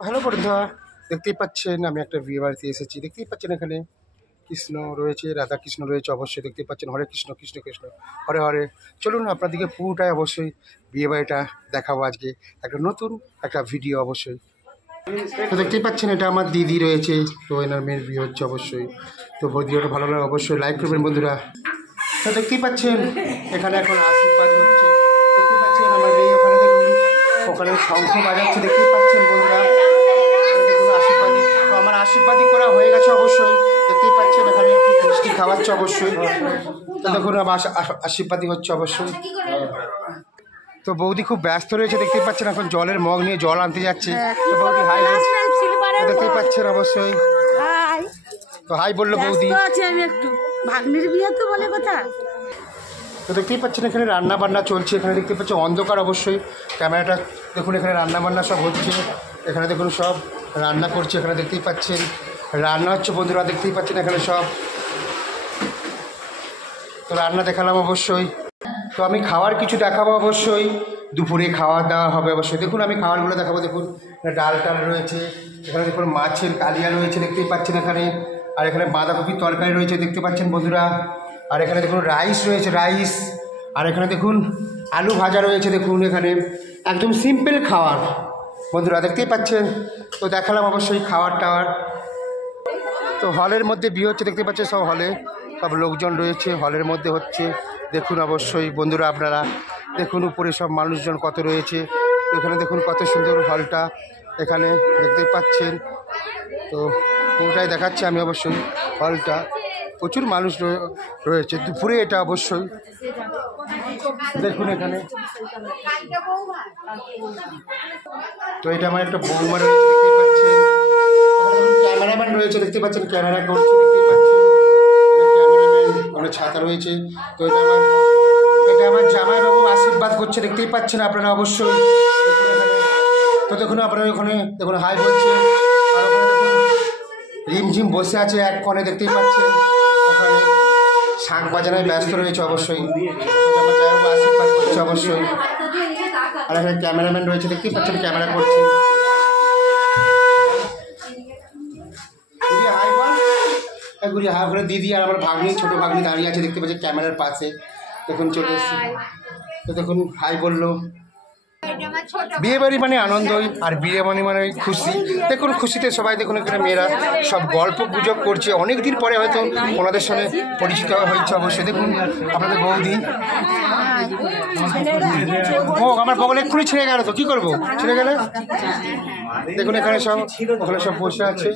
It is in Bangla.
হ্যালো বন্ধুরা, দেখতেই পাচ্ছেন আমি একটা বিয়ে বাড়িতে এসেছি। দেখতেই পাচ্ছেন এখানে কৃষ্ণ রয়েছে, রাধা কৃষ্ণ রয়েছে। অবশ্যই দেখতেই পাচ্ছেন হরে কৃষ্ণ কৃষ্ণ কৃষ্ণ হরে হরে। চলুন আপনাদেরকে পুরোটাই অবশ্যই বিয়ে বাড়িটা দেখাবো আজকে একটা নতুন একটা ভিডিও অবশ্যই। তো দেখতেই পাচ্ছেন এটা আমার দিদি রয়েছে, তো এনার মেয়ের বিয়ে হচ্ছে অবশ্যই। তো ভিডিওটা ভালো লাগে অবশ্যই লাইক করবেন বন্ধুরা। তো দেখতেই পাচ্ছেন এখানে এখন আশীর্বাদ হচ্ছে। দেখতেই পাচ্ছেন আমার মেয়ে ওখানে দেখুন, ওখানে শঙ্খ বাজাচ্ছে। দেখতেই পাচ্ছেন বন্ধুরা, দেখুন আশীর্বাদী। তো আমার আশীর্বাদী করা হয়ে গেছে অবশ্যই। দেখতেই পাচ্ছেন এখানে মিষ্টি খাওয়াচ্ছে অবশ্যই। তো দেখুন আমার আশীর্বাদী হচ্ছে অবশ্যই। তো বৌদি খুব ব্যস্ত রয়েছে, দেখতেই পাচ্ছেন এখন জলের মগ নিয়ে জল আনতে যাচ্ছে। তো বৌদি হাই দেখতেই পাচ্ছেন অবশ্যই। তো হাই বললো বৌদি। আমি একটু ভাগ্নির বিয়ে তো বলে কথা। তো দেখতেই পাচ্ছেন এখানে রান্না বান্না চলছে। এখানে দেখতে পাচ্ছেন অন্ধকার অবশ্যই। ক্যামেরাটা দেখুন, এখানে রান্না বান্না সব হচ্ছে। এখানে দেখুন সব রান্না করছে। এখানে দেখতেই পাচ্ছেন রান্না হচ্ছে বন্ধুরা, দেখতেই পাচ্ছেন এখানে সব। তো রান্না দেখালাম অবশ্যই। তো আমি খাওয়ার কিছু দেখাবো অবশ্যই। দুপুরে খাওয়া দাওয়া হবে অবশ্যই। দেখুন আমি খাবারগুলো দেখাবো। দেখুন ডাল টাল রয়েছে, এখানে দেখুন মাছের কালিয়া রয়েছে দেখতেই পাচ্ছেন এখানে। আর এখানে বাঁধাকপির তরকারি রয়েছে দেখতে পাচ্ছেন বন্ধুরা। আর এখানে দেখুন রাইস রয়েছে, রাইস। আর এখানে দেখুন আলু ভাজা রয়েছে। দেখুন এখানে একদম সিম্পল খাবার বন্ধুরা, দেখতেই পাচ্ছেন। তো দেখালাম অবশ্যই খাবার টাওয়ার। তো হলের মধ্যে বিয়ে হচ্ছে, দেখতে পাচ্ছেন সব হলে সব লোকজন রয়েছে, হলের মধ্যে হচ্ছে। দেখুন অবশ্যই বন্ধুরা আপনারা দেখুন উপরে সব মানুষজন কত রয়েছে। এখানে দেখুন কত সুন্দর হলটা এখানে দেখতেই পাচ্ছেন। তো পুরোটাই দেখাচ্ছি আমি অবশ্যই হলটা। প্রচুর মানুষ রয়েছে দুপুরে এটা অবশ্যই। দেখুন এখানে তো এটা আমার একটা বৌমা রয়েছে দেখতেই পাচ্ছেন। ক্যামেরাম্যান রয়েছে দেখতে পাচ্ছেন, ক্যামেরা করছে দেখতেই পাচ্ছেন। ক্যামেরাম্যান ছাতা রয়েছে। তো এটা আমার জামাইবাবু আশীর্বাদ করছে দেখতেই পাচ্ছেন আপনারা অবশ্যই। তো দেখুন আপনারা ওখানে দেখুন হাই বলছে। আর ওখানে দেখুন রিমঝিম বসে আছে এক কোণে দেখতেই পাচ্ছেন। ওখানে শাঁখ বাজানোয় ব্যস্ত রয়েছে অবশ্যই। আমার জামাইবাবু আশীর্বাদ করছে অবশ্যই। আর এখানে ক্যামেরাম্যান রয়েছে দেখতেই পাচ্ছেন, ক্যামেরা করছে। গুড়ি হাই করে দিদি আর আমার ভাগ্নি, ছোটো ভাগ্নি দাঁড়িয়ে আছে দেখতে পাচ্ছি ক্যামেরার পাশে। দেখুন চলে এসেছি। তো দেখুন হাই বললো। বিয়ে বাড়ি মানে আনন্দই, আর বিয়ে মানে খুশি। দেখুন খুশিতে সবাই দেখুন এখানে মেয়েরা সব গল্প গুজব করছে। অনেক দিন পরে হয়তো ওনাদের সঙ্গে পরিচিত হয়েছে অবশ্যই। দেখুন আপনাদের বৌদি। ও আমার বগলে এক্ষুনি ছেড়ে গেল, তো কী করবো, ছেড়ে গেলে। দেখুন এখানে সব ওখানে সব বসে আছে।